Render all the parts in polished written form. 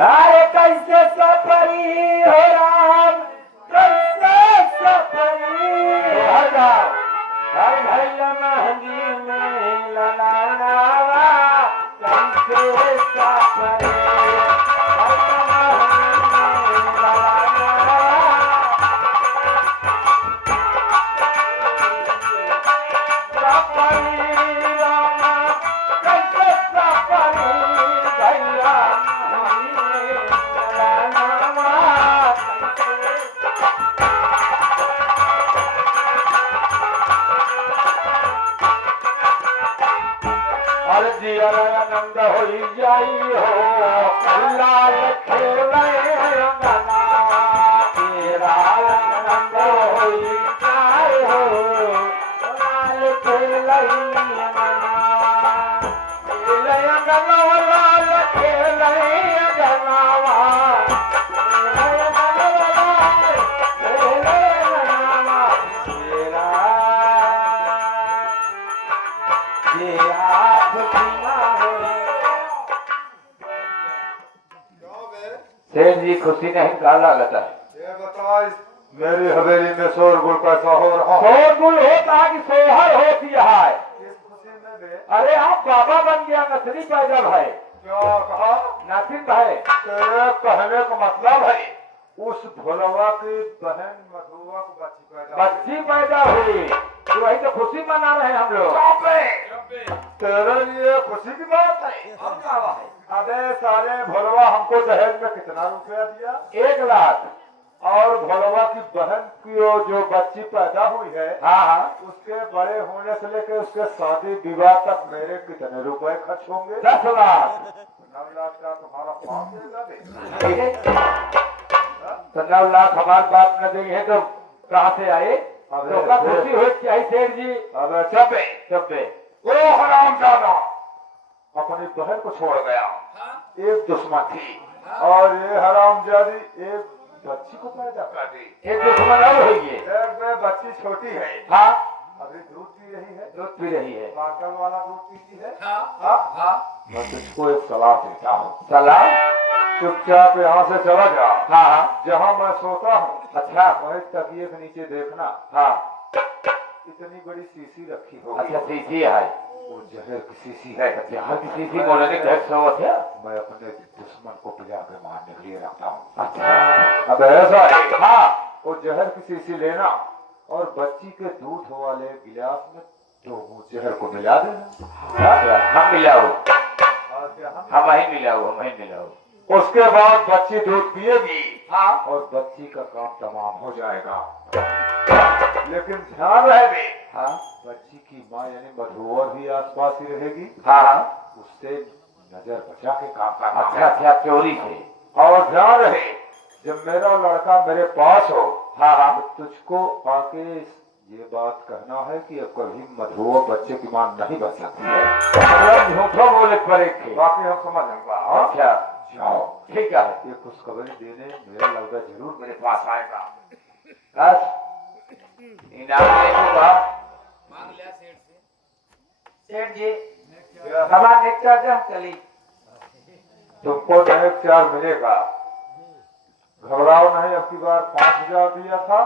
अरे कैसे सफरी हो राम, कैसे सफरी हर गाँव हर भैया महंगी में ललावा कैसे सफरी आनंद हो जाई हो लाल खेले अंगना तेरा आनंद हो जाई हो लाल खेले अंगना खेले अंगना लाल खेले अंगना सेठ जी खुशी नहीं का लगता है। ये बताओ मेरी हवेली में शोरगुल कैसा हो रहा है? शोरगुल होता है कि सोहर होती है? इस खुशी में बे अरे आप बाबा बन गया, नसरी पैदा भाई। क्या कहा? नासिर भाई तेरे कहने का मतलब है उस भोलवा की बहन मधुआ को बच्ची पैदा हुई तो वही तो खुशी मना रहे हैं हम लोग। तेरे लिए खुशी की बात है। अबे साले भोलवा हमको दहेज में कितना रुपया दिया? 1 लाख। और भोलवा की बहन की जो बच्ची पैदा हुई है, हाँ उसके बड़े होने से लेकर उसके शादी विवाह तक मेरे कितने रुपए खर्च होंगे? 10 लाख। 9 लाख का तुम्हारा बाप देगा? तो 9 लाख हमारे बाप न देंगे तो कहाँ से आए? तो का खुशी हो चाहिए सेठ जी। अबे चबे चब्बे वो हरामजादा अपनी बहन को छोड़ गया। एक दुश्मन थी और ये हरामजादी एक बच्ची को पैदा कर दी। एक दुश्मन और हुई है। एक में बच्ची छोटी है, हाँ अभी दूध पी रही है, दूध पी रही है। बाटल वाला दूध पीती है। हाँ मैं तुझको एक सलाह देता हूँ, सलाम। चुपचाप यहाँ से चला जा। हाँ जहाँ मैं सोता हूँ अच्छा वही तकिए के नीचे देखना, हाँ इतनी बड़ी शीशी रखी होगी। अच्छा शीशी है, वो जहर की शीशी है। जहाँ की शीशी बोलने के सोच है। मैं अपने दुश्मन को पिला के मारने के लिए रखता हूँ। अच्छा अब ऐसा है, हाँ वो जहर की शीशी लेना और बच्ची के दूध वाले गिलास में तो वो जहर को मिला देना। हम मिलाओ, और क्या हम ही मिलाओ, हम ही मिलाओ। उसके बाद बच्ची दूध पिएगी हाँ और बच्ची का काम तमाम हो जाएगा। लेकिन ध्यान रहे भी, हाँ बच्ची की माँ यानी मधुआ भी आसपास ही रहेगी। हाँ उससे नजर बचा के काम करना। अच्छा अच्छा चोरी से। और ध्यान रहे जब मेरा लड़का मेरे पास हो, हाँ तो तुझको आके ये बात कहना है कि अब कभी मधुआ बच्चे की मां नहीं बच सकती है। झूठो बोले पर एक थे। बाकी हम समझ लेंगे। अच्छा जाओ, ठीक है। ये खुशखबरी देने मेरा लड़का जरूर मेरे पास आएगा। बस इनाम लेगा मांग लिया सेठ से। सेठ जी हमारा नेक्स्ट चार्ज हम चली। तुमको नेक्स्ट चार्ज मिलेगा, घबराओ नहीं। अब की बार 5000 दिया था,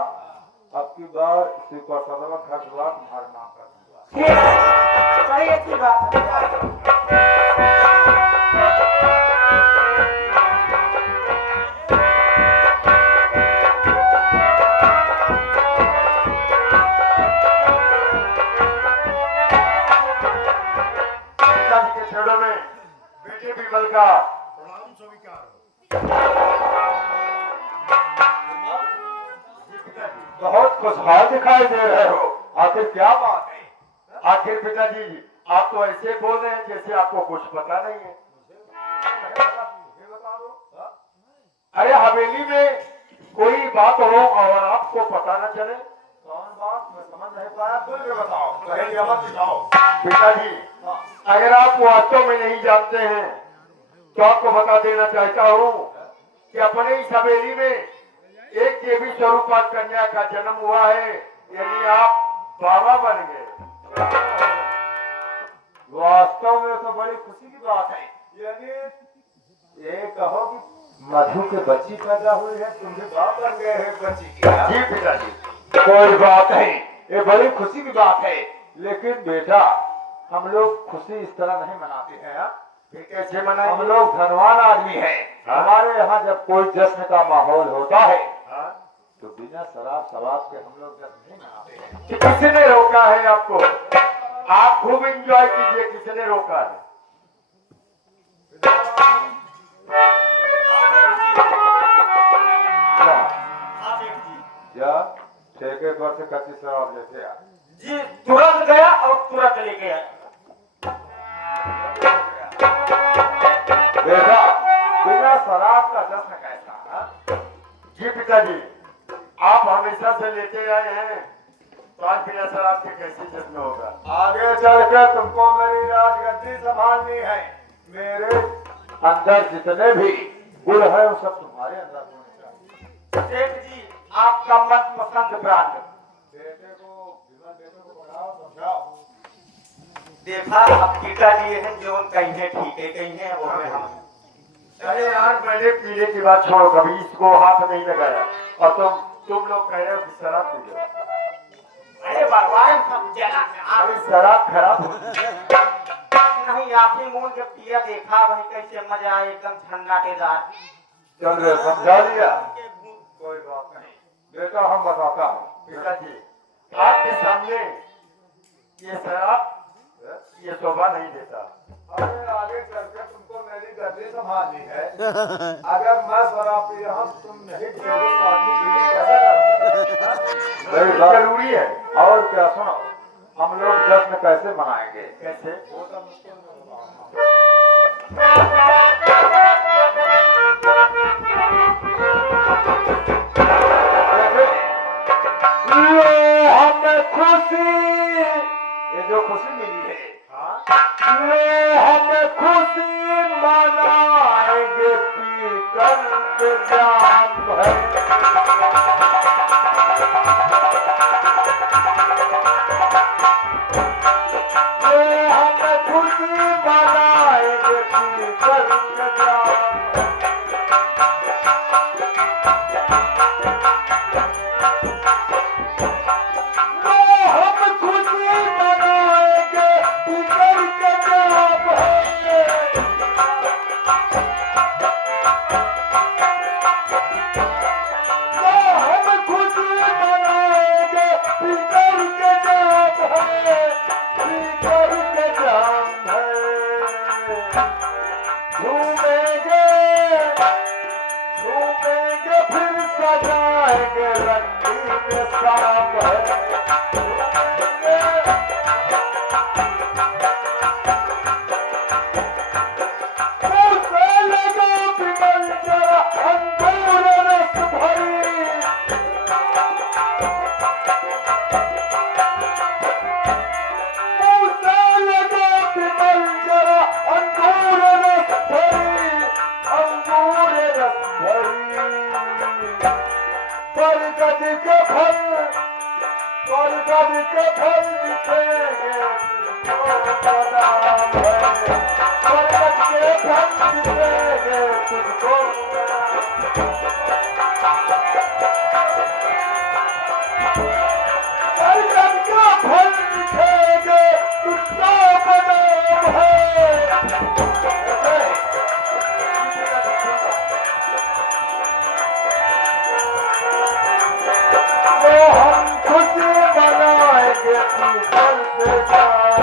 अब की बार इसी पर सदवा खर्च हुआ तुम्हारे नाम कर दूंगा। बड़ी अच्छी बात है। में बेटे बिमल का प्रणाम स्वीकार। बहुत खुशहाल दिखाई दे रहे हो, आखिर क्या बात है? आखिर पिताजी आप तो ऐसे बोल रहे हैं जैसे आपको कुछ पता नहीं है। अरे हवेली में कोई बात हो और आपको पता न चले? कौन बात? मैं समझ नहीं पाया, बोल के बताओ। पिताजी अगर आप वास्तव में नहीं जानते हैं तो आपको बता देना चाहता हूँ कि अपने इस हवेली में एक देवी स्वरूपा कन्या का जन्म हुआ है, यानी आप बाबा बन गए। वास्तव में तो बड़ी खुशी की बात है। यानी ये कहो कि मधु के बच्ची पैदा हुई है, तुम भी बाप बन गए हैं बच्ची की। हाँ? जी पिताजी। कोई बात नहीं, ये बड़ी खुशी की बात है। लेकिन बेटा, हम लोग खुशी इस तरह नहीं मनाते हैं। हाँ? फिर कैसे हम मनाएंगे? लोग धनवान आदमी हैं। हाँ? हमारे यहाँ जब कोई जश्न का माहौल होता है हाँ? तो बिना शराब शराब के हम लोग जश्न नहीं मनाते हैं। कि किसने रोका है आपको? आप खूब एंजॉय कीजिए, किसने रोका है? जा ठेके पर से कच्ची शराब लेते आ। जी तुरंत गया और तुरंत लेके आया। बेटा, बिना शराब का जश्न कैसा? हाँ? जी पिताजी, आप हमेशा से लेते आए हैं, तो आज बिना शराब के कैसे जश्न होगा? आगे चलकर तुमको मेरी राजगद्दी संभालनी है। मेरे अंदर जितने भी गुण है वो सब तुम्हारे अंदर होने चाहिए। सेठ जी आपका मत पसंद ब्रांड। बेटे को बढ़ाओ, समझाओ। देखा अब पिताजी हैं जो कहीं ठीक है कहीं है वो है हम। अरे यार, मैंने पीने की बात छोड़ो, कभी इसको हाथ नहीं लगाया, और तुम लोग कह रहे हो कि शराब पी लो। अरे भगवान सब जगह अरे शराब खराब होती है। नहीं आप ही मूल के पिया देखा भाई कैसे मजा आए एकदम ठंडा के दार। चल रे, समझा लिया। कोई बात नहीं बेटा, हम बताता हूँ। पिताजी, आपके सामने ये शराब ये शोभा नहीं देता। अरे आगे चलकर तुमको मेरी गद्दी संभालनी है। अगर मैं शराब पी रहा हूँ तुम नहीं पियोगे तो आदमी गिरी कैसे करते? मेरी बात जरूरी है। और क्या, सुनो, हम लोग जश्न कैसे मनाएंगे? कैसे? वो तो मुझको नहीं मालूम। लो हमें खुशी, ये जो खुशी मिली है, लो हमें खुशी मनाएंगे पी कर जाम है। लो हमें खुशी मनाएंगे पी कर जाम है। हम खुशी मनाएंगे ऊपर का नाम है। हम खुशी मनाएंगे ऊपर का नाम है, ऊपर का नाम है। झूमेंगे झूमेंगे फिर सजाएंगे रंगीन शाम है। बरगद के फल दिखेंगे तुझको बदाम है। बरगद के फल दिखेंगे तुझको बरगद का फल दिखेंगे तुझको बदाम है। तो हम खुशी मनाएंगे पीपल से जाम।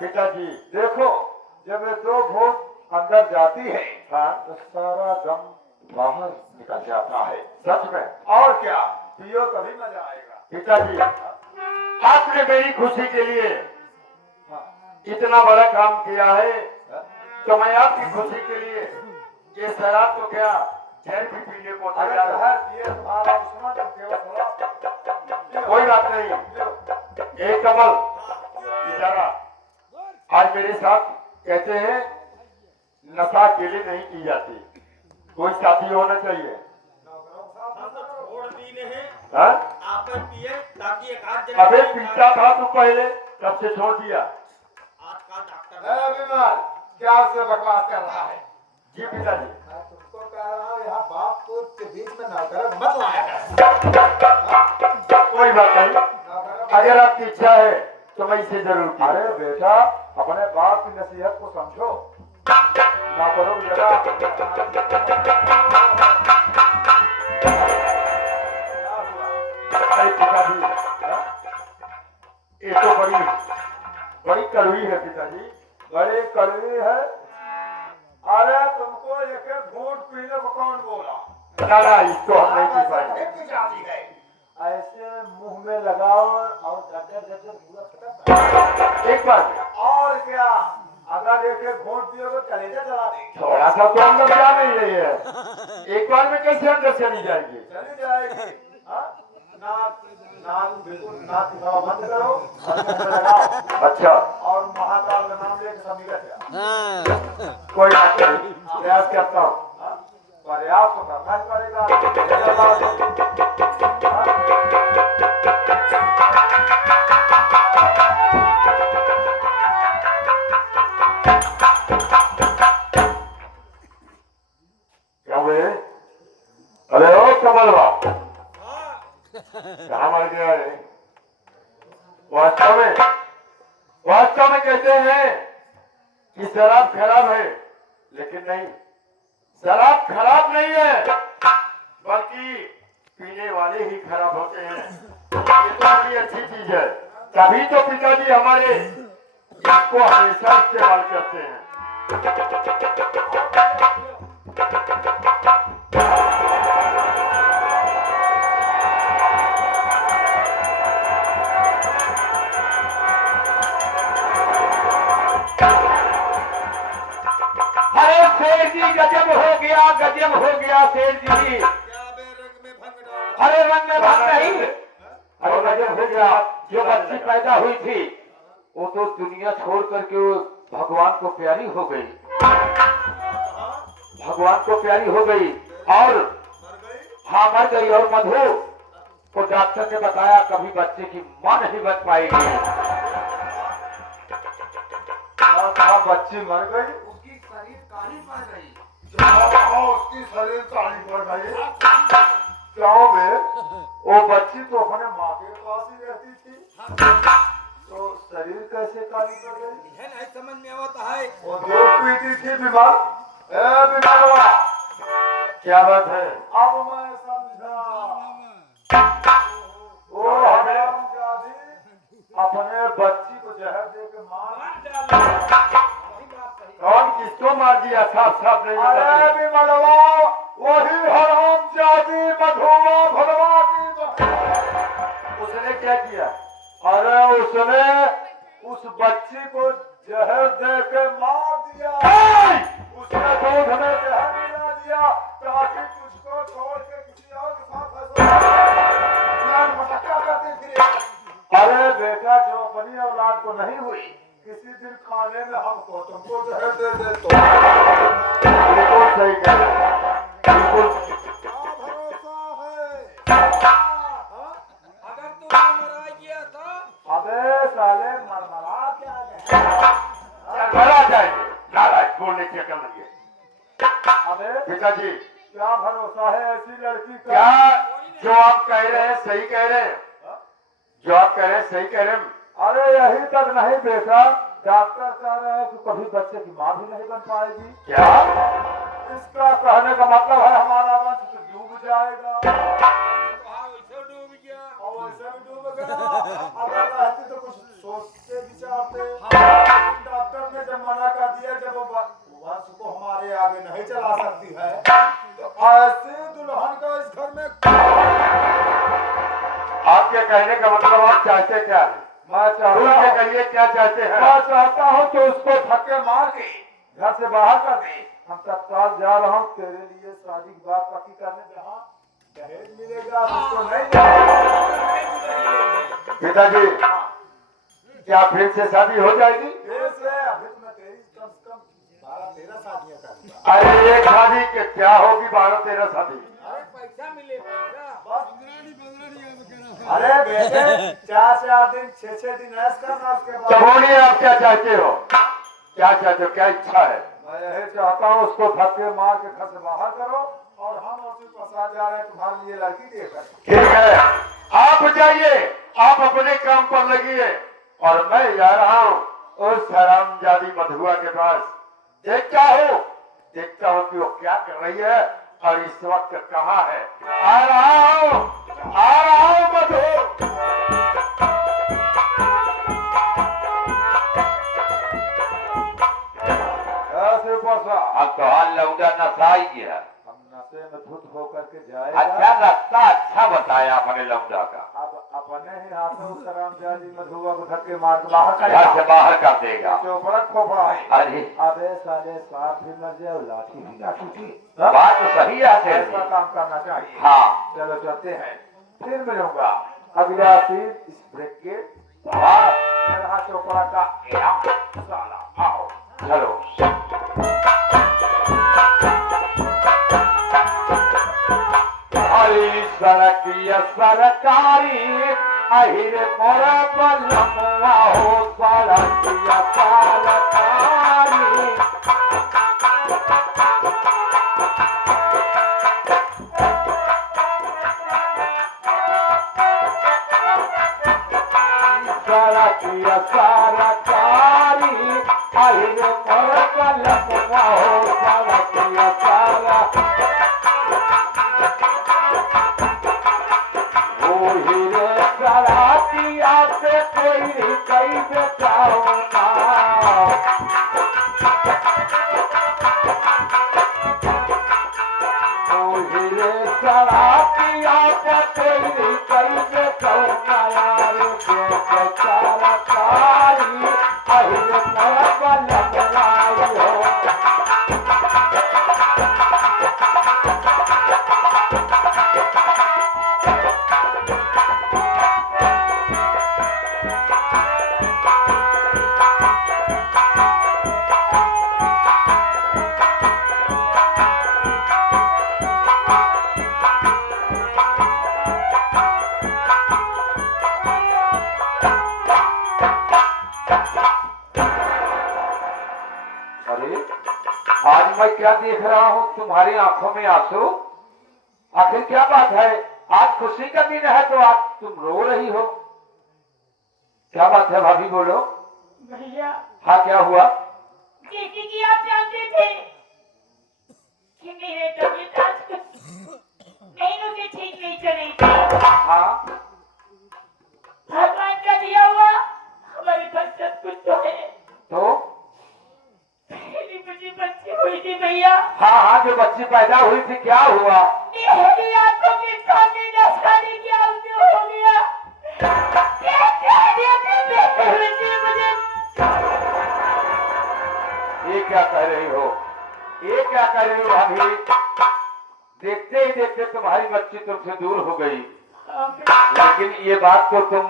पिताजी देखो, जब ये दो घूंट अंदर जाती है, हाँ, तो सारा गम बाहर निकल जाता है। सच में? और क्या, पियो तभी मजा आएगा। पिताजी, आपने मेरी खुशी के लिए हाँ, इतना बड़ा काम किया है, तो मैं आपकी खुशी के लिए ये शराब तो क्या जहर भी पीने को अगर तैयार हूं। जहर पिए तुम्हारा दुश्मन तो केवल शराब। कोई बात नहीं। एक कमल बेचारा आज मेरे साथ कहते हैं नशा अकेले नहीं की जाती, कोई साथी होना चाहिए। छोड़ दी है हाँ? आप पिए ताकि एक आध जगह अबे पीता था तू पहले, तब से छोड़ दिया। आजकल डॉक्टर अभिमान क्या उससे बकवास कर रहा है? जी पिताजी। मैं तुमको कह रहा हूँ यहाँ बाप पुत्र के बीच में नौकर मत लाया कर। कोई बात नहीं, नौकर अगर आपकी इच्छा है तो मैं इसे जरूर की। अरे बेटा अपने बाप की नसीहत को समझो, नौकरों की जगह अरे पिताजी, ये तो बड़ी कड़वी है पिताजी। बड़ी कड़वी है। अरे तुमको एक एक घूंट पीने को कौन बोला? ना इसको हम नहीं पी पाएंगे। पी जाती है। ऐसे मुंह में लगाओ और जर्जर पूरा खत्म कर। एक बार और क्या, अगर एक एक घूंट पियोगे कलेजा जला देंगे। थोड़ा सा तो हम लोग जा नहीं रही है, एक बार में कैसे अंदर चली जाएगी? चली जाएगी। हाँ? नाक नाक बिल्कुल नाक की हवा बंद करो और मुंह में लगाओ। अच्छा, और महाकाल का नाम लेकर सब निकल जाओ। कोई बात नहीं, प्रयास करता हूँ। हाँ? प्रयास तो करना ही पड़ेगा। क्या हुए? अरे ओ कमलवा, कहाँ मर गया है? वास्तव में कहते हैं कि शराब खराब है, लेकिन नहीं, शराब खराब नहीं है, बल्कि पीने वाले ही खराब होते हैं। ये तो बड़ी अच्छी चीज है, तभी तो पिताजी हमारे इसको हमेशा इस्तेमाल करते हैं। अरे शेर जी, गजब हो गया शेर जी। अरे रंग में भंग नहीं, अरे गजब हो गया। जो बच्ची पैदा हुई थी वो तो दुनिया छोड़ करके वो भगवान को प्यारी हो गई, और हाँ मर गई। और मधु को डॉक्टर ने बताया कभी बच्चे की मां नहीं बच पाएगी। कहा बच्ची मर गई, उसकी शरीर काली पड़ गई। उसकी शरीर काली पड़ गई। क्यों बे? वो बच्ची तो अपने माँ के पास ही रहती थी, तो शरीर कैसे काली पड़ गई? यह नहीं समझ में आता है। वो दूध पीती थी बीमार। बीमार क्या बात है? अब मैं समझा। वो हरामजादी अपने बच्ची को जहर दे के मार कौन किसको मार दिया? साफ साफ नहीं अरे बताते। बिमलवा, वही हरामजादी मधुआ भरवा की उसने क्या किया? अरे उसने उस बच्ची को जहर दे के मार दिया। उसने दूध में जहर मिला दिया ताकि तुझको छोड़ के किसी और के साथ करते फिरे। अरे बेटा, जो अपनी औलाद को नहीं हुई, किसी दिन खाने में हमको तुमको जहर दे तो बिल्कुल सही कह रहे हैं, बिल्कुल। क्या भरोसा है? अगर तू मरा गया तो अबे साले मरमरा क्या गए? मरा जाएंगे, नाराज बोलने की अकल नहीं है। अबे पिताजी, क्या भरोसा है ऐसी लड़की का? क्या जो आप कह रहे हैं सही कह रहे हैं? जो आप कह रहे हैं सही कह रहे हैं? अरे यही तक नहीं बेटा, डॉक्टर कह रहे हैं कि कभी बच्चे की माँ भी नहीं बन पाएगी। क्या? इसका कहने का मतलब है हमारा वंश तो डूब जाएगा। वैसे डूब गया। और वैसे भी डूब गया। अगर रहते तो कुछ सोचते विचारते। डॉक्टर ने जब मना कर दिया, जब वो वंश को हमारे आगे नहीं चला सकती है, तो ऐसे दुल्हन का इस घर में आपके कहने का मतलब आप चाहते क्या है? मैं चाहता खुल के हूं, कहिए क्या चाहते हैं? मैं चाहता हूं कि उसको धक्के मार के घर से बाहर कर दे। हम तत्काल जा रहा हूं तेरे लिए शादी की बात पक्की करने। जहाँ दहेज मिलेगा उसको नहीं देगा। पिताजी, क्या फिर से शादी हो जाएगी? ऐसे अभी तो मैं तेरी कम से कम 12-13 शादियां करूंगा। अरे एक शादी के क्या होगी 12-13 शादी? अरे पैसा मिले पैसा। अरे बेटे, 4-4 दिन 6-6 दिन ऐश करना, उसके तो बाद बोलिए आप क्या चाहते हो? क्या चाहते हो? क्या इच्छा है? मैं मैं यही चाहता हूँ उसको धक्के मार के घर से बाहर करो और हम उसी के साथ जा रहे हैं तुम्हारे लिए लड़की देकर। ठीक है, आप जाइए, आप अपने काम पर लगिए और मैं जा रहा हूँ उस हरामजादी मधुआ के पास। देखता हूँ कि वो क्या कर रही है और इस वक्त कहाँ है। आ रहा हूँ मधु। ऐसे बसा अब तो हाल लौटा नशा ही गया। हम नशे में धुत होकर के जाए। अच्छा रास्ता अच्छा बताया अपने लौंडा का। अब अपने ही हाथों उस हरामजादी मधुआ को धक्के मार के बाहर घर करेगा। से बाहर कर देगा। चौपड़ा खोपड़ा है। अरे अबे साले सांप भी मर जाए और लाठी भी ना टूटे। बात तो सही है ऐसा सेठ जी। काम करना चाहिए। हाँ चलो चलते हैं, फिर मिलूंगा अगला सीट इस ब्रेक के हाँ मेरा चौपड़ा का इनाम। साला आओ चलो। हरी सड़किया सरकारी अहिर मोर बलमुआ हो सड़किया सरकारी। सड़किया सरकारी अहिर मोर बलमुआ हो सड़किया सरकारी। सरातिया से कोई कई बेचाऊंगा। सरातिया से कोई कई बेचाऊंगा। यार बेचारा कारी अहिर पर लगवाई हो। अरे आज मैं क्या देख रहा हूँ तुम्हारी आंखों में आंसू? आखिर क्या बात है? आज खुशी का दिन है तो आज तुम रो रही हो, क्या बात है भाभी बोलो। भैया हाँ क्या हुआ? जैसे कि आप जानते थे कि मेरे तबीयत आज कुछ महीनों से ठीक नहीं चल रही थी। हाँ भगवान का दिया हुआ हमारे पास सब कुछ तो है। तो पहली मुझे बच्ची हुई थी भैया। हाँ जो बच्ची पैदा हुई थी क्या हुआ? मेरी आंखों के सामने नशा नहीं किया उसने हो गया। मुझे ये क्या कह रही हो? ये क्या कह रही हो भाभी? देखते ही देखते तुम्हारी बच्ची तुमसे दूर हो गई, लेकिन ये बात तो तुम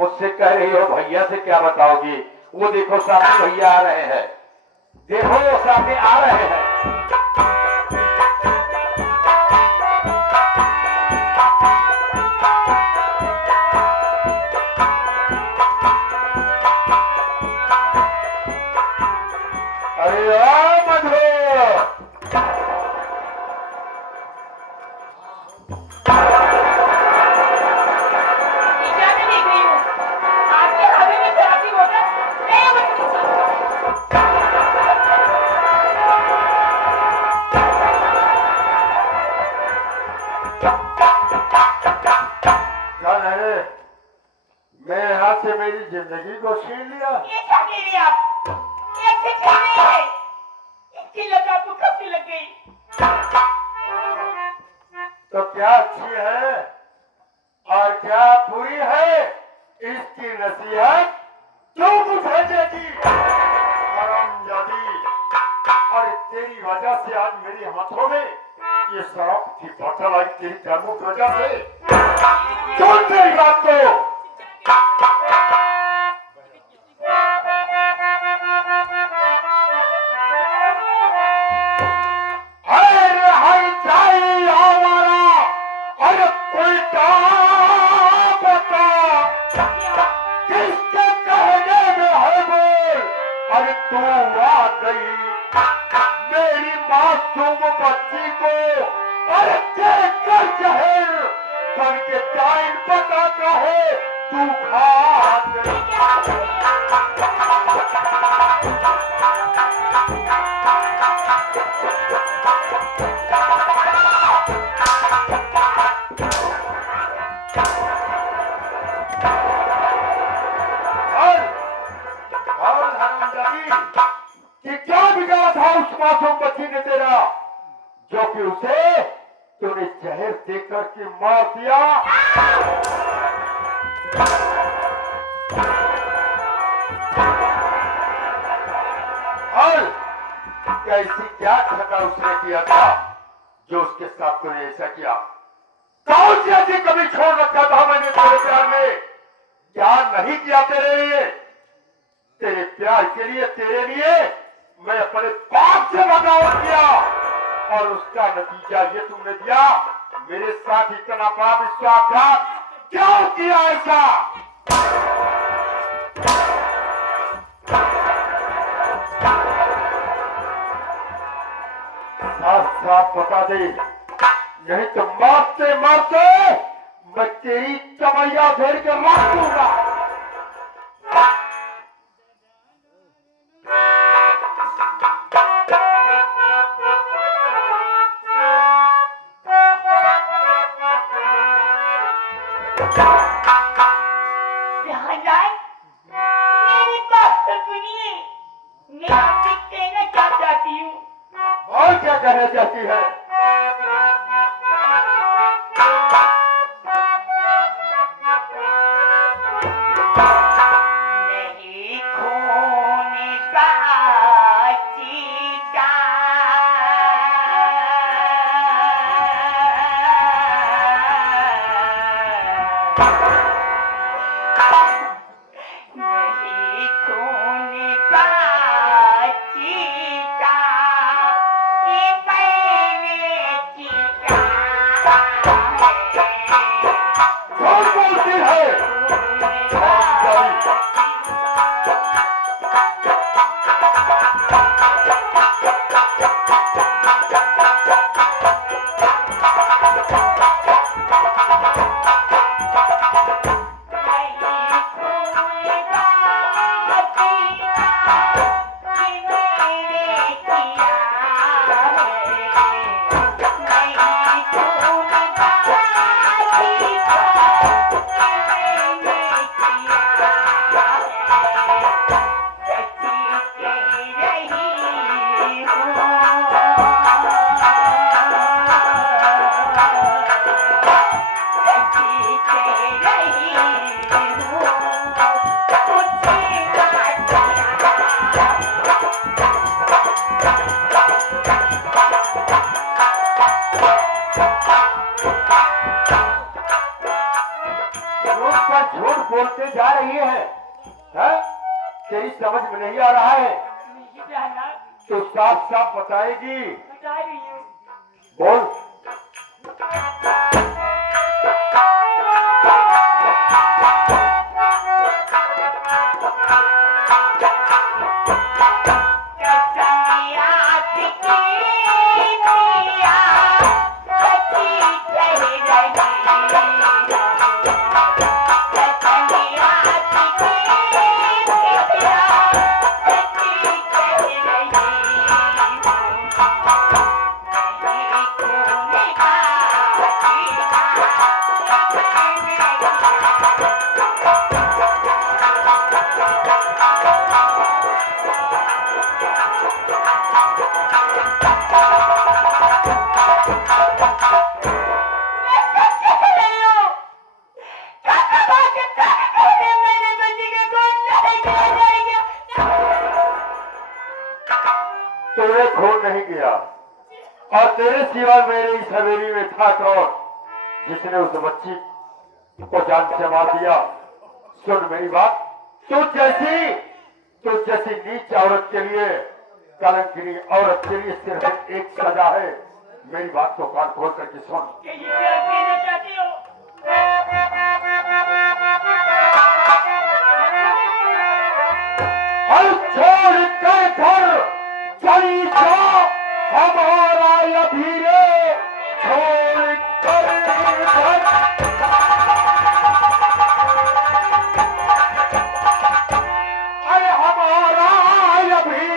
मुझसे कह रही हो, भैया से क्या बताओगी? वो देखो सामने भैया आ रहे हैं, देखो वो सामने आ रहे हैं। अरे ओ मधु, इजाजत देख रही हूँ आपके हवे में शराबी होकर मैं क्या है? मेरे हाथ से मेरी जिंदगी को छीन लिया। ये क्या कह रही हैं आप? ये अच्छी चीज नहीं है। इसकी लत आपको कब से लग गई? तो क्या अच्छी है और क्या बुरी है, इसकी नसीहत क्यों मुझे देगी? हरामजादी, और तेरी वजह से आज मेरे हाथों में ये शराब की बोतल आई, तेरी कर्मों की वजह से। सुन मेरी बात को। अरे हाय जाई हमारा, अरे कोई काम बता, किसके कहने में है बोल, अरे तू आ गई मासूम बच्ची को अरे देख कर जहर बन के टाइम बताता है तू खा कि क्या बिगाड़ा था उस मासूम बच्ची ने तेरा जो कि उसे तूने जहर देकर के मार दिया। और कैसी क्या खता उसने किया था जो उसके साथ तूने ऐसा किया? कौन सी ऐसी कभी छोड़ रखा था मैंने तेरे प्यार में? क्या नहीं किया तेरे लिए? तेरे प्यार के लिए, तेरे लिए मैं अपने बाप से बगावत किया और उसका नतीजा ये तुमने दिया। मेरे साथ इतना बड़ा विश्वासघात क्यों किया ऐसा? साफ साफ बता दे, नहीं तो मारते मारते मैं तेरी चमैया घेर के मार दूंगा। मेरी बात तो सुनिए, मैं आपसे कहना क्या चाहती हूँ। और क्या कहना चाहती है? नहीं खून बाचीता, नहीं खून बाचीता, ये मैंने जीता कौन बोलती है? झूठ बोलते जा रही है? तेरी समझ में नहीं आ रहा है नहीं जाना, तो साफ साफ बताएगी। बता रही हूँ। बोल। तेरे खून नहीं गया और तेरे सिवा मेरे इस हवेली में था कौन जिसने उस बच्ची को जान से मार दिया? सुन मेरी बात, तू जैसी नीच औरत के लिए, कलंकिनी औरत के लिए सिर्फ एक सजा है। मेरी बात को कान खोल करके सुन। ये क्या कहना चाहते हो? और छोड़ कर घर चली जा हमारा अभी रे छोड़ कर घर। अरे हमारा अभी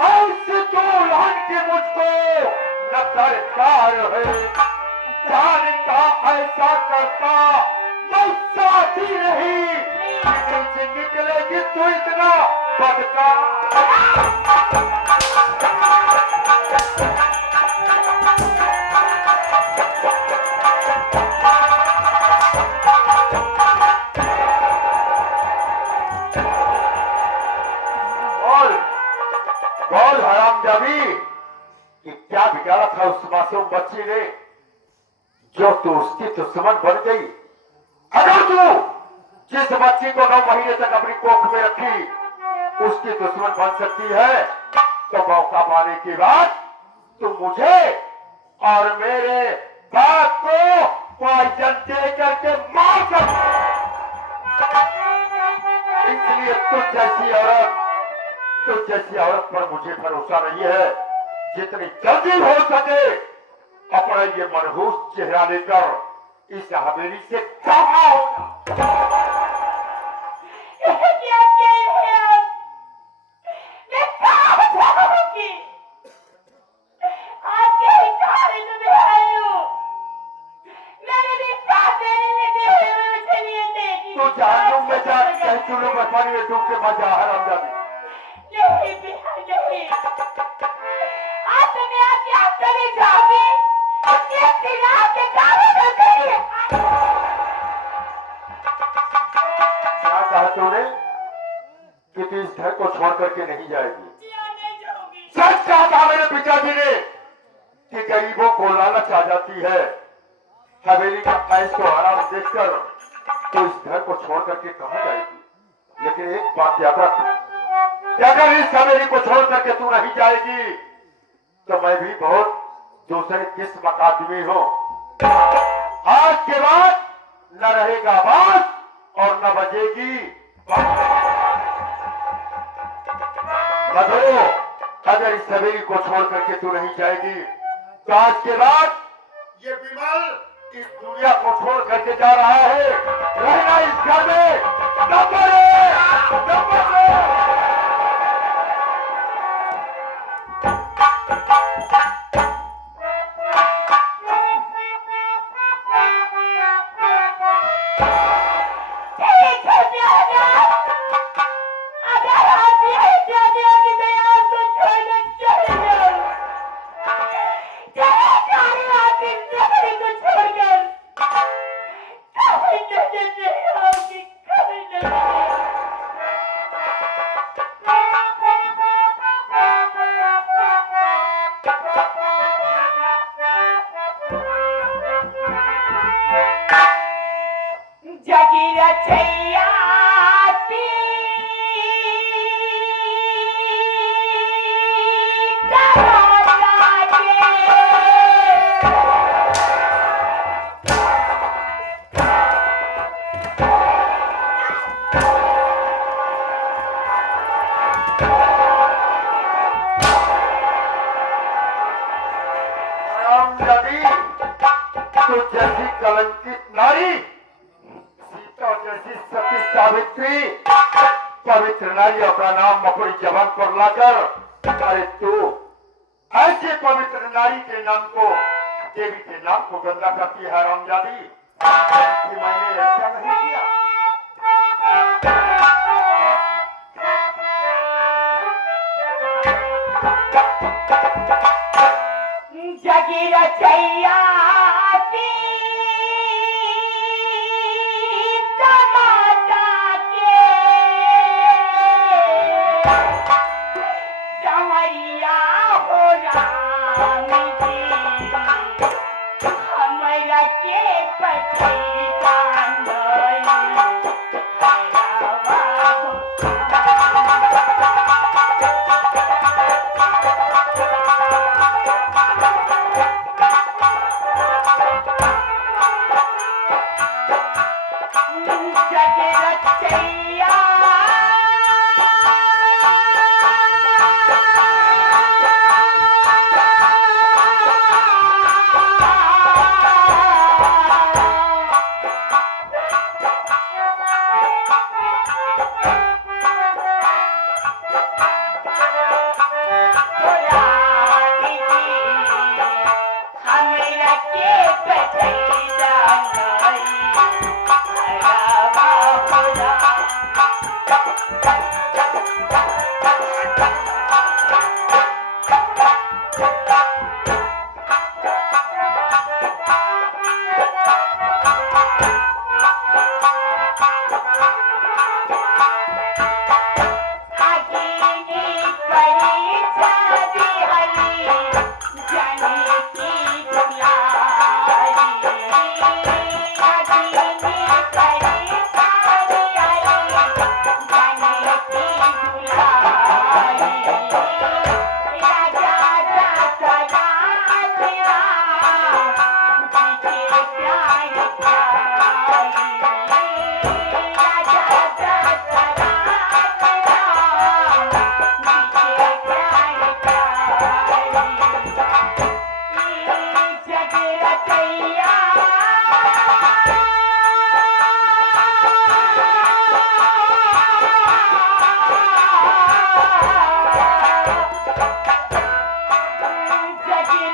हंस दुल्हन की मुझको न दरकार है, जान का ऐसा करता मैं शादी नहीं, निकलेगी तू इतना बदकार। बोल हरामजादी कि क्या बिगाड़ा था उस मासूम बच्ची ने जो तू उसकी दुश्मन बन गई। अगर तू जिस बच्ची को 9 महीने तक अपनी कोख में रखी उसकी दुश्मन बन सकती है तो मौका पाने के बाद तू मुझे और मेरे बाप को पॉइजन दे करके मार कर। इसलिए तुझ जैसी औरत पर मुझे भरोसा नहीं है। जितनी जल्दी हो सके अपना ये मनहूस चेहरा लेकर इस हवेली से कहाँ होगा। क्या कह रहे हैं आप? मैं कहाँ जाऊंगी? आपके ही कारण तो मैं आई हूँ। मैंने भी साथ देने लगे हुए मुझे लिए थे। तू जहन्नुम में जा, कहीं चूल्हे पर पानी में डूब के मर जा हरामजादी। नहीं बिहार नहीं। आज तो मैं आपके हाथ चली जाऊंगी। किसी रात के कामों में करिए। क्या कहा तूने कि तू इस घर को छोड़ करके नहीं जाएगी? नहीं जाऊंगी। सच कहा था मेरे पिताजी ने कि गरीबों को लालच आ जाती है। हवेली का ऐश को आराम देखकर तो इस घर को छोड़ करके कहां जाएगी। लेकिन एक बात याद रख, अगर इस हवेली को छोड़ करके तू नहीं जाएगी तो मैं भी बहुत दूसरे किस्म का आदमी हूं। आज के बाद न रहेगा बात और न बजेगी मधु। अगर इस हवेली को छोड़ करके तू नहीं जाएगी तो आज के बाद ये विमल इस दुनिया को छोड़ करके जा रहा है। रहना इस घर में न करे, न करे। Jagira Chaya तो जैसी कलंकित नारी, सीता जैसी सती सावित्री, पवित्र नारी अपना नाम अपनी जबान पर लाकर, अरे तू ऐसे पवित्र नारी के नाम को, देवी के नाम को गंदा करती है हरामजादी। कि मैंने ऐसा नहीं किया। Jagira Chaya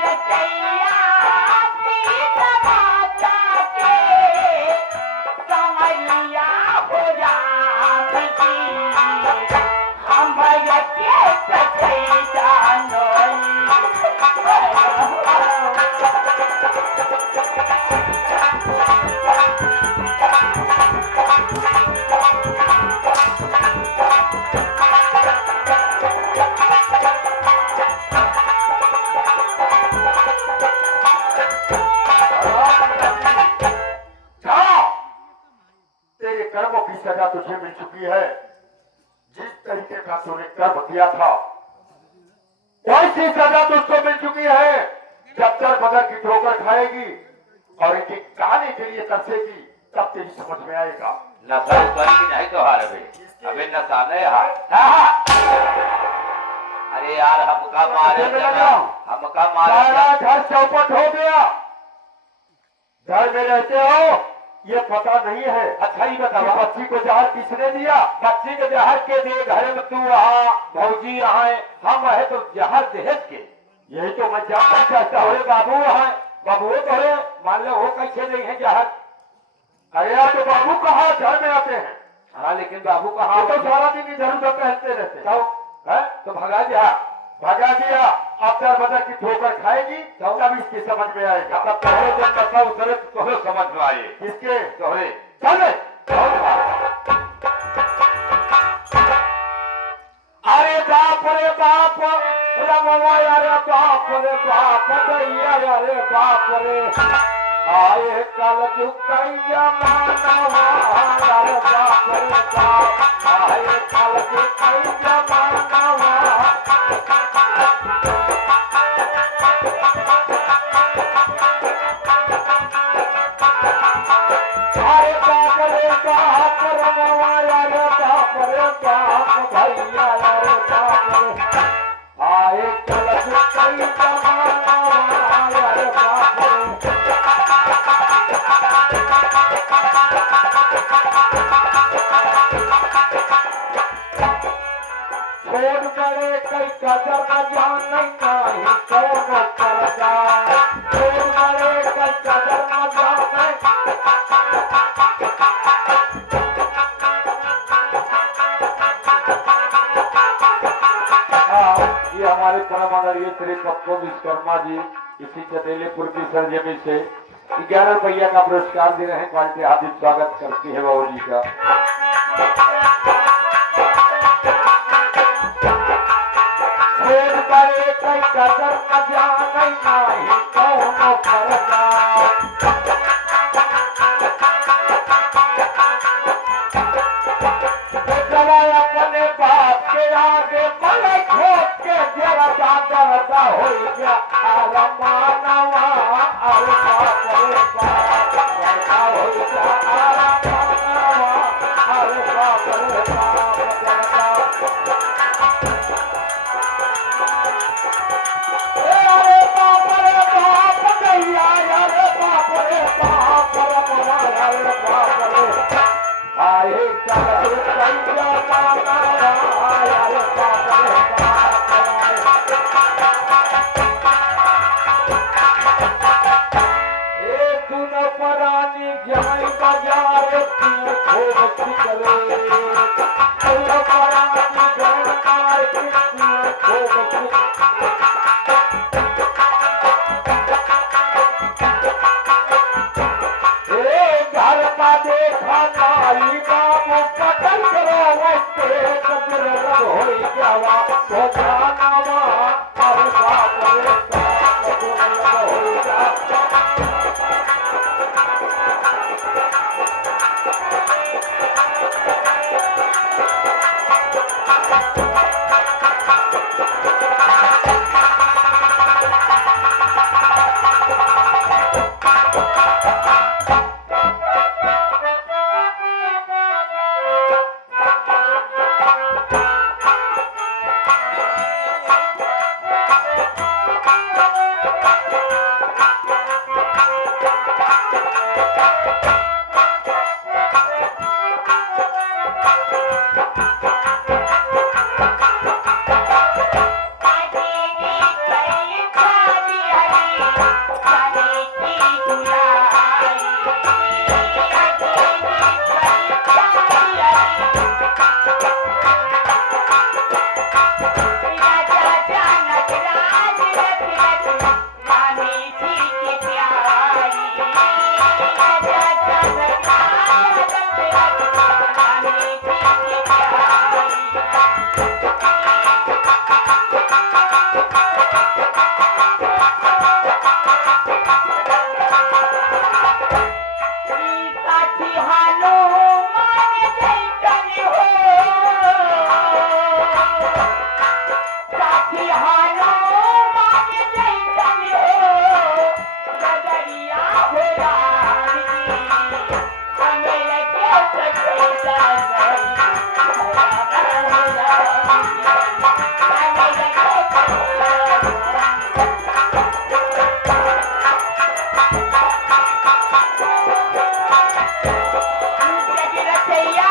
रचैया प्रीत माता के कमलिया हो राम जी हम के सचै जानोई तेरे कर्मों की सजा तुझे मिल चुकी है। जिस तरीके का तूने कर्म किया था वैसी सजा तुझको मिल चुकी है। जब तक बदर की ठोकर खाएगी और इनके गाने के लिए तरसेगी तब तेरी समझ में आएगा। नशा ऊपर की नहीं तो हार अभी नशा नहीं हार। अरे यार हमका मारे हमका मारे सारा घर चौपट हो गया। घर में रहते हो ये पता नहीं है। अच्छा ही बताओ बच्ची को जहर किसने दिया? बच्ची के जहर के दिए घर में तू रहा भौजी रहा हम रहे तो जहर दहेज के यही तो मैं जानना चाहता हूँ। तोरे बाबू है बाबू तोरे मान लो वो कैसे नहीं है जहर। अरे यार तो बाबू कहाँ घर में आते हैं? हाँ लेकिन बाबू कहाँ वो तो सारा दिन इधर उधर टहलते रहते हैं। तो है तो भगा दिया भगा दिया। अब दर बदर की ठोकर खाएगी तब इसकी समझ में आएगा। तब तोहरे जब नशा उतरे तो तोहरे समझ में आए किसके? तोहरे चल अरे बाप रे बाप रमवा अरे बाप रे बाप दैया अरे बाप रे आए कल दुकैया मानवा अरे बाप रे बाप आए कल दुकैया मानवा अरे बाप रे बाप रमवा अरे बाप रे बाप भैया अरे बाप रे आए कल दुकैया मानवा अरे बाप रे छोड़ बड़े कई कदर न जाने नहीं कौन करदा छोड़ बड़े कई कदर न जाने ये हमारे परम आदरणीय श्री पप्पू विश्वकर्मा जी इसी चतेलेपुर की सरजमी से 11 रुपया का पुरस्कार दे रहे हैं। क्वालिटी हार्दिक स्वागत करती है बाबू जी का। छोड़ बड़े कई कदर न जाने नहीं कौन करदा अपने बाप के आगे बड़े खोद के जरा दादा हो गया अरे मानवा अरे बाप रे बाप जरा हो गया अरे मानवा अरे बाप रे बाप अरे बाप रे बाप दैया अरे बाप रे बाप रमवा अरे बाप रे आए चल कैया माना अरे बाप रे बाप ए दुनो परानी जमाई बाजार की खूब चले दुनो परानी जमाई की खूब घर का देखा नाई बाबू पटल करो वैसे कदर रब हो जावा तो जानावा अरे बाप रे बाप कदर रब हो जावा जाने की दुलाई राजा जनक राज रथ रथ रानी जी की प्यारी राजा जनक राज रथ रथ रानी जी की प्यारी साथी हनुमान जैसन हो साथी हनुमान जैसन हो नगरिया हो राम जी हमें लगे सचेता नहीं हो राम जी हमें लगे जगरचैया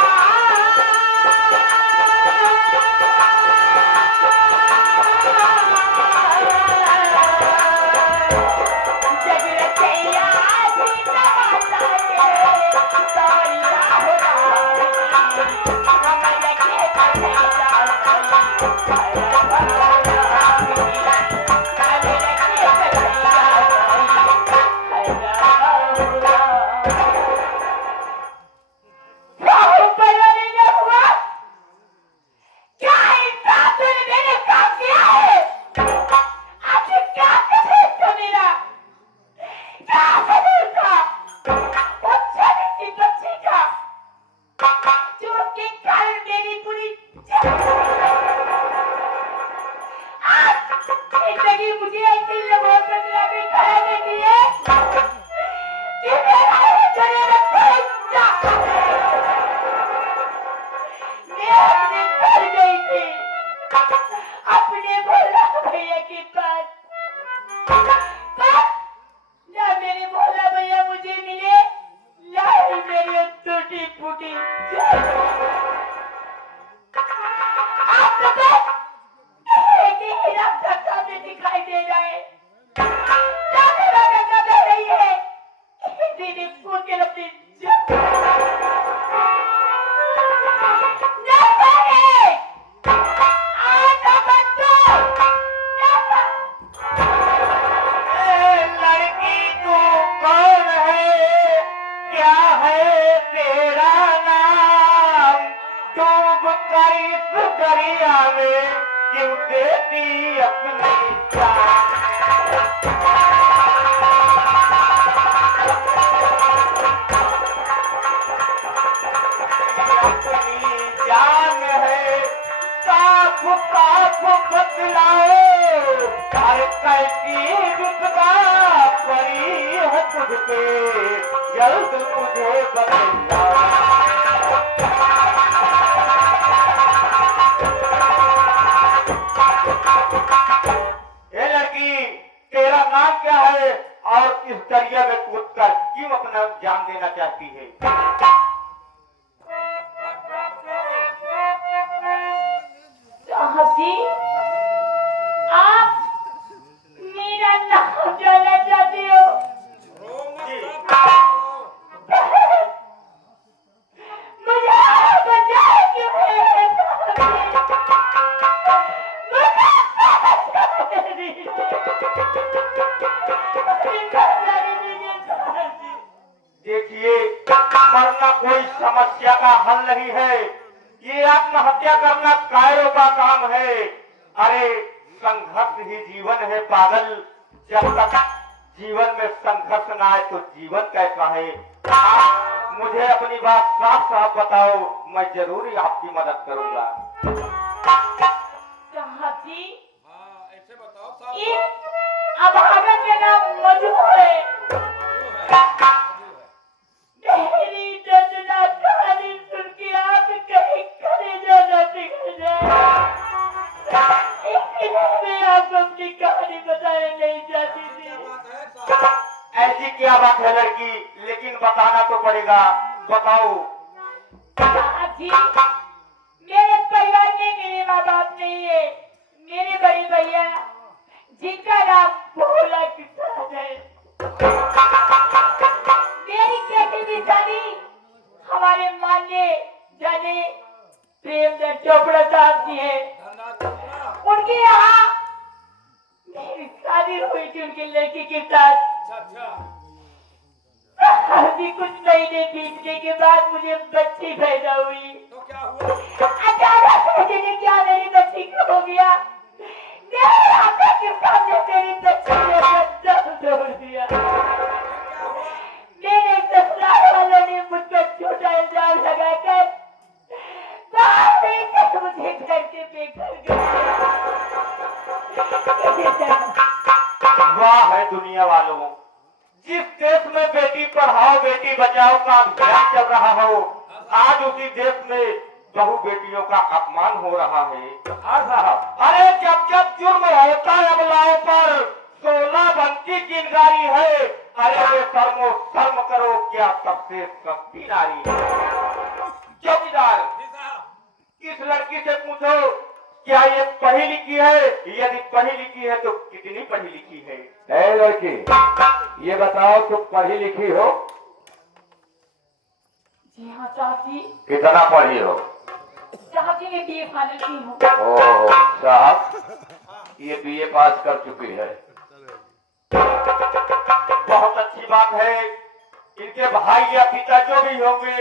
जगरचैया सीता माता के सवरिया हो राम जी हम लगे सचेता नहीं राम जी हम लगे सचेता नहीं ऊपर वाले ने हुआ क्या इंसान तूने मेरे काम किया है आखिर क्या कसूर था मेरा क्या कसूर था वो छोटी सी बच्ची का जो उसके कारण मेरी पूरी आज जिंदगी मुझे ऐसी बहुत बदला में खड़ा देती है कि मेरा ये दुनिया में कोई मैं अपने घर गई थी अपने भोला भैया के पास ना मेरे भोला भैया मुझे मिले ना ही मेरी टूटी फूटी आप तो बस एक ही रास्ता सामने दिखाई दे रहा है ना मेरा गंगा बह रही है दीदी फूट के अपनी लड़की तू कौन है क्या है तेरा नाम डूब कर इस दरिया में क्यों देती अपनी जान अपनी जान है साफ साफ बतलाओ हर कैसी रुतबा परी है तुझ पे जल्द मुझे बतलाओ ये लड़की तेरा नाम क्या है और इस दरिया में कूदकर क्यों अपना जान देना चाहती है साहब जी आप मेरा नाम जानना चाहते हो मुझे बचाए क्यों है देखिए मरना कोई समस्या का हल नहीं है ये आत्महत्या करना कायरों का काम है अरे संघर्ष ही जीवन है पागल जब तक जीवन में संघर्ष ना आए तो जीवन कैसा है आप मुझे अपनी बात साफ साफ बताओ मैं जरूर ही आपकी मदद करूंगा साहब जी इस अभागन का नाम मधु है मेरी दर्दनाक कहानी सुन के आप कहीं कलेजा न पिघल जाए इसलिए मैं आपको अपनी कहानी बताने नहीं चाहती थी ऐसी क्या बात है लड़की लेकिन बताना तो पड़ेगा बताओ साहब जी मेरे परिवार में मेरे माँ बाप नहीं है मेरे बड़े भैया जिनका नाम भोला किसान मेरी बेटी की शादी हमारे मान्य जाने प्रेमचंद चोपड़ा साहब जी है। उनके यहाँ मेरी शादी हुई थी उनकी लड़की के साथ। अभी कुछ महीने बीतने के बाद मुझे बच्ची पैदा हुई। अचानक मुझे नहीं क्या मेरी बच्ची को हो गया। मेरे आंखों के सामने मेरी बच्ची ने दम तोड़ दिया। मेरे ससुराल वालों ने मुझको झूठा इल्जाम लगाकर बाहर देकर मुझे घर के बेघर कर दिया। वाह है दुनिया वालों, जिस देश में बेटी पढ़ाओ बेटी बचाओ का अभियान चल रहा हो, आज उसी देश में बहु बेटियों का अपमान हो रहा है। अरे जब जब जुर्म होता है अबलाओं पर 16 बनती किनगारी है। अरे वे शर्मो शर्म करो, क्या सबसे सस्ती नारी है। चौकीदार, इस लड़की से पूछो क्या ये पढ़ी लिखी है, यदि पढ़ी लिखी है तो कितनी पढ़ी लिखी है। ए लड़की, ये बताओ तुम पढ़ी लिखी हो? जी हाँ साहब जी। कितना पढ़ी हो? साहब जी मैं बीए फाइनल की हूँ। ओह साहब, ये बीए पास कर चुकी है। बहुत अच्छी बात है। इनके भाई या पिता जो भी होंगे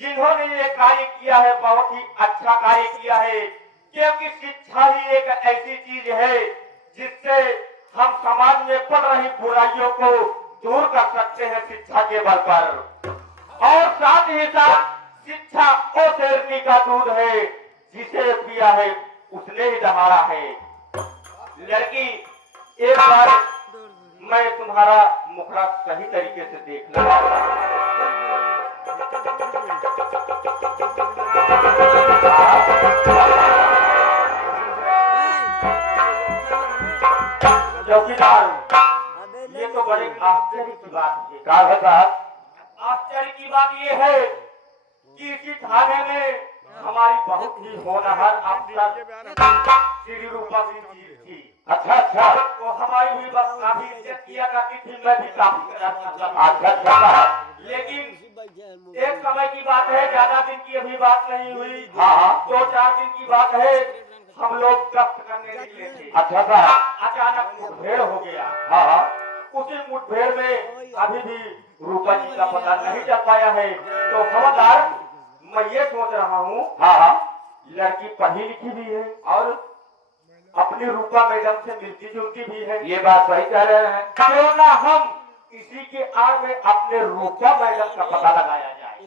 जिन्होंने ये कार्य किया है, बहुत ही अच्छा कार्य किया है। क्योंकि शिक्षा ही एक ऐसी चीज है जिससे हम समाज में पड़ रही बुराइयों को दूर कर सकते हैं शिक्षा के बल पर। और साथ ही साथ शिक्षा वो शेरनी का दूध है जिसे पिया है उसने ही दहाड़ा है। लड़की, एक बार मैं तुम्हारा मुखड़ा सही तरीके से देखना चाहता हूं। चौकीदार, ये तो बड़े आश्चर्य की बात है। क्या बता? आश्चर्य की बात ये है कि इसी थाने में हमारी बहुत ही होनहार अफसर श्री रूपा सिंह जी थी। अच्छा अच्छा वो हमारी भी काफी इज्जत किया करती थी, मैं भी काफी अच्छा अच्छा। लेकिन एक समय की बात है, ज्यादा दिन की अभी बात नहीं हुई। हाँ। 2-4 दिन की बात है। हम लोग गश्त करने निकले थे। अच्छा साहब। अचानक मुठभेड़ हो गया। हाँ। उसी मुठभेड़ में अभी भी रूपा जी का पता नहीं चल पाया है। तो खबरदार, मैं ये सोच रहा हूँ, हाँ, लड़की पढ़ी लिखी भी है और अपनी रूपा मैडम से मिलती जुलती भी है। ये बात सही कह रहे हैं। क्यों ना हम इसी के आड़ में अपने रूपा मैडम का पता लगाया जाए।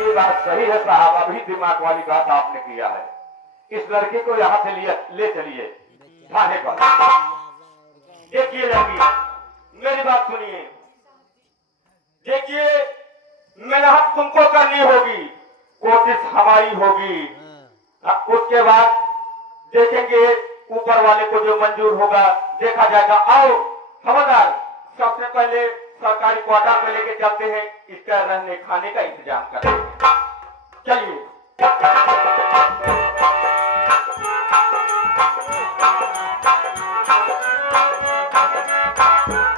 ये बात सही है साहब, अभी दिमाग वाली बात आपने किया है। इस लड़के को यहाँ से ले चलिए थाने पर। देखिए लड़की, मेरी बात सुनिए। देखिए, मेहनत तुमको करनी होगी, कोशिश हमारी होगी। उसके बाद देखेंगे ऊपर वाले को जो मंजूर होगा देखा जाएगा। आओ खबरदार, सबसे पहले सरकारी क्वार्टर में लेके चलते हैं, इसका रहने खाने का इंतजाम करेंगे। चलिए।